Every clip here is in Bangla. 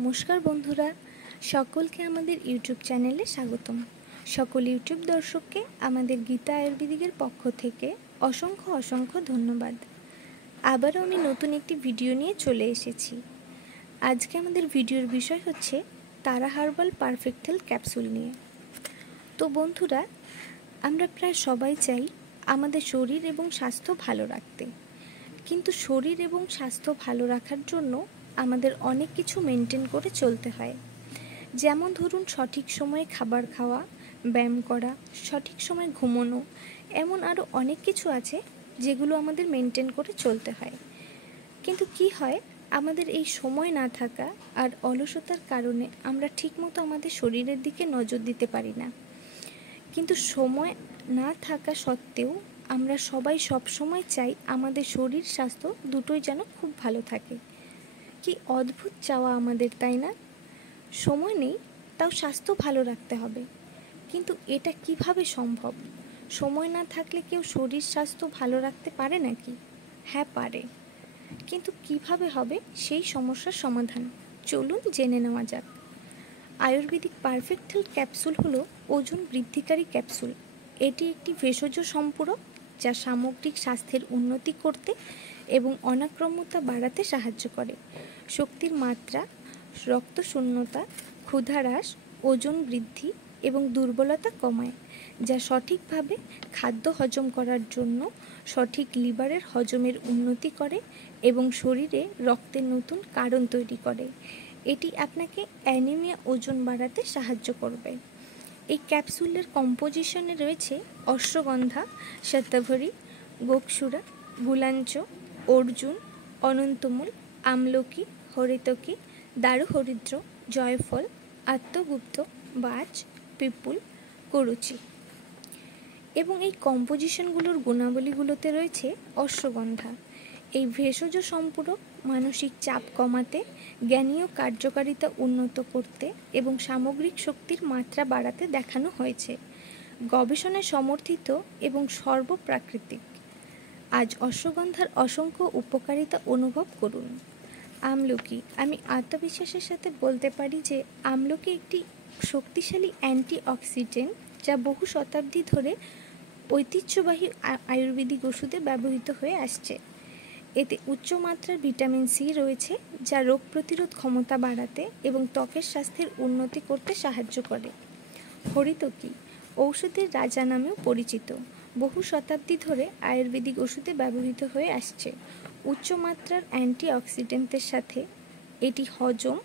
নমস্কার বন্ধুরা, সকলকে আমাদের ইউটিউব চ্যানেলে স্বাগতম। সকল ইউটিউব দর্শককে আমাদের গীতা আয়ুর্বেদিকের পক্ষ থেকে অসংখ্য ধন্যবাদ। আবারও আমি নতুন একটি ভিডিও নিয়ে চলে এসেছি। আজকে আমাদের ভিডিওর বিষয় হচ্ছে তারা হার্বাল পারফেক্ট হেলথ ক্যাপসুল নিয়ে। তো বন্ধুরা, আমরা প্রায় সবাই চাই আমাদের শরীর এবং স্বাস্থ্য ভালো রাখতে, কিন্তু শরীর এবং স্বাস্থ্য ভালো রাখার জন্য আমাদের অনেক কিছু মেনটেন করে চলতে হয়। যেমন ধরুন, সঠিক সময়ে খাবার খাওয়া, ব্যায়াম করা, সঠিক সময়ে ঘুমানো, এমন আরও অনেক কিছু আছে যেগুলো আমাদের মেনটেন করে চলতে হয়। কিন্তু কি হয়, আমাদের এই সময় না থাকা আর অলসতার কারণে আমরা ঠিকমতো আমাদের শরীরের দিকে নজর দিতে পারি না। কিন্তু সময় না থাকা সত্ত্বেও আমরা সবাই সব সময় চাই আমাদের শরীর স্বাস্থ্য দুটোই যেন খুব ভালো থাকে। কি অদ্ভুত চাওয়া আমাদের, তাই না? সময় নেই, তাও স্বাস্থ্য ভালো রাখতে হবে। কিন্তু এটা কিভাবে সম্ভব? সময় না থাকলে কেউ শরীর স্বাস্থ্য ভালো রাখতে পারে নাকি? হ্যাঁ, পারে। কিন্তু কিভাবে হবে সেই সমস্যার সমাধান? চলুন জেনে নেওয়া যাক। আয়ুর্বেদিক পারফেক্ট হেলথ ক্যাপসুল হলো ওজন বৃদ্ধিকারী ক্যাপসুল। এটি একটি ভেষজ সম্পূরক যা সামগ্রিক স্বাস্থ্যের উন্নতি করতে এবং অনাক্রম্যতা বাড়াতে সাহায্য করে। শক্তির মাত্রা, রক্তশূন্যতা, ক্ষুধা হ্রাস, ওজন বৃদ্ধি এবং দুর্বলতা কমায়, যা সঠিকভাবে খাদ্য হজম করার জন্য সঠিক লিভারের হজমের উন্নতি করে এবং শরীরে রক্তের নতুন কারণ তৈরি করে। এটি আপনাকে অ্যানিমিয়া ওজন বাড়াতে সাহায্য করবে। এই ক্যাপসুলের কম্পোজিশনে রয়েছে অশ্বগন্ধা, শতভরি, গোকসুরা, গুলাঞ্চ, অর্জুন, অনন্তমূল, আমলকি, হরিতকি, দারুহরিদ্র, জয়ফল, আত্মগুপ্ত, বাজ, পিপুল, কুরুচি। এবং এই কম্পোজিশনগুলোর গুণাবলীগুলোতে রয়েছে অশ্বগন্ধা। এই ভেষজ সম্পূরক মানসিক চাপ কমাতে, জ্ঞানীয় কার্যকারিতা উন্নত করতে এবং সামগ্রিক শক্তির মাত্রা বাড়াতে দেখানো হয়েছে। গবেষণায় সমর্থিত এবং সর্বপ্রাকৃতিক। আজ অশ্বগন্ধার অসংখ্য উপকারিতা অনুভব করুন। আমলকি। আমি আত্মবিশ্বাসের সাথে বলতে পারি যে আমলকি একটি শক্তিশালী অ্যান্টিঅক্সিডেন্ট যা বহু শতাব্দী ধরে ঐতিহ্যবাহী আয়ুর্বেদিক ওষুধে ব্যবহৃত হয়ে আসছে। এতে উচ্চমাত্রার ভিটামিন সি রয়েছে, যা রোগ প্রতিরোধ ক্ষমতা বাড়াতে এবং ত্বকের স্বাস্থ্যের উন্নতি করতে সাহায্য করে। হরিতকি ঔষধের রাজা নামেও পরিচিত। বহু শতাব্দী ধরে আয়ুর্বেদিক ওষুধে ব্যবহৃত হয়ে আসছে। উচ্চমাত্রার অ্যান্টিঅক্সিডেন্টের সাথে এটি হজম,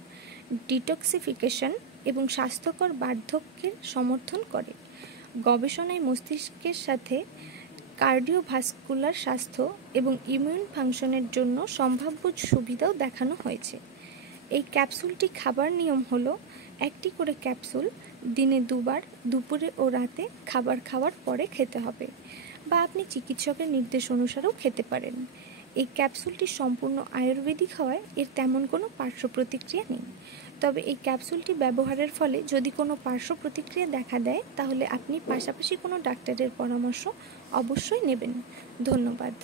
ডিটক্সিফিকেশন এবং স্বাস্থ্যকর বার্ধক্যের সমর্থন করে। গবেষণায় মস্তিষ্কের সাথে কার্ডিওভাস্কুলার স্বাস্থ্য এবং ইমিউন ফাংশনের জন্য সম্ভাব্য সুবিধাও দেখানো হয়েছে। এই ক্যাপসুলটি খাবার নিয়ম হলো একটি করে ক্যাপসুল দিনে 2 বার, দুপুরে ও রাতে খাবার খাওয়ার পরে খেতে হবে, বা আপনি চিকিৎসকের নির্দেশ অনুসারেও খেতে পারেন। এই ক্যাপসুলটি সম্পূর্ণ আয়ুর্বেদিক হওয়ায় এর তেমন কোনো পার্শ্ব প্রতিক্রিয়া নেই। তবে এই ক্যাপসুলটি ব্যবহারের ফলে যদি কোনো পার্শ্ব প্রতিক্রিয়া দেখা দেয়, তাহলে আপনি পাশাপাশি কোনো ডাক্তারের পরামর্শ অবশ্যই নেবেন। ধন্যবাদ।